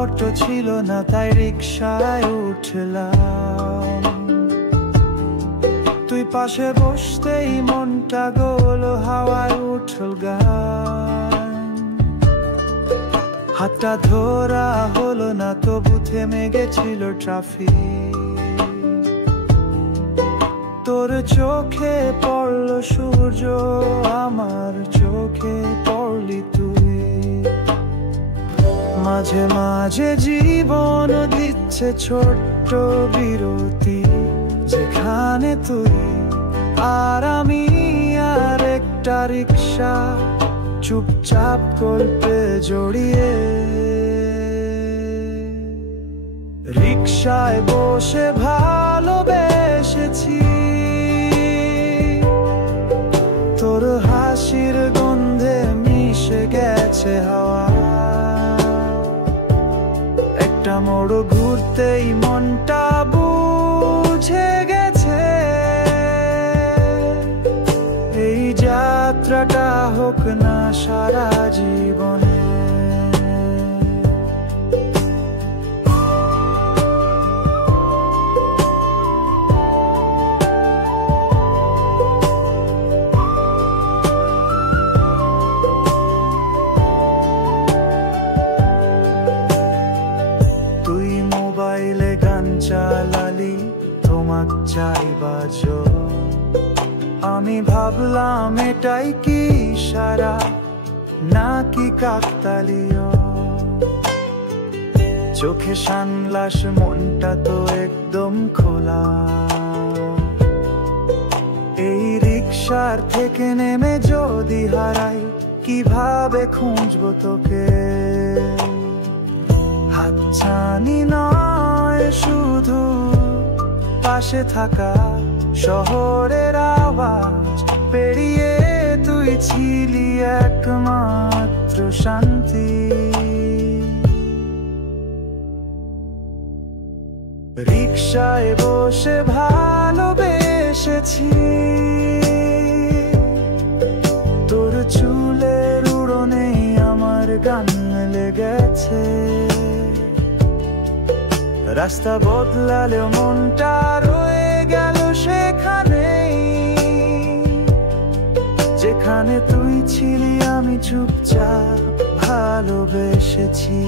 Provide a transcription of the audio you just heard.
Auto ছিল না, তাই রিকশায় উঠলাম। তুই পাশে বসতেই মনটা গোল, হাওয়ায় উঠল গান। হাতটা ধরা হলো না, তবু থেমে গেছিল ট্রাফিক। তোর চোখে পড়ল সূর্য, আমার চোখে পড়লি তুই। মাঝে মাঝে জীবন দিচ্ছে ছোট্ট বিরতি, যেখানে তুই আর আমি আর একটা রিকশা চুপচাপ গল্পে জড়িয়ে। রিকশায় বসে ভালোবেসেছি, তোর হাসির গন্ধে মিশে গেছে হাওয়া। একটা মোড় ঘুরতেই মনটা বুঝে গেছে, এই যাত্রাটা হোক না সারা জীবনে। মোবাইলে গান চালালি, তোমাক চাই বাজো। আমি ভাবলাম এটাই কি ইশারা নাকি কাকতালীয়। চোখে সানগ্লাস, মনটা তো একদম খোলা। এই রিকশার থেকে নেমে যদি হারাই, কিভাবে খুঁজবো তোকে। হাতছানি নয় শুধু পাশে থাকা, শহরের আওয়াজ পেরিয়ে তুই ছিলি একমাত্র শান্তি। রিকশায় বসে ভালোবেসেছি, তোর চুলের উড়নে আমার গান লেগেছে। রাস্তা বদলালেও মনটা রয়ে গেল সেখানেই, যেখানে তুই ছিলি আমি চুপচাপ ভালোবেসেছি।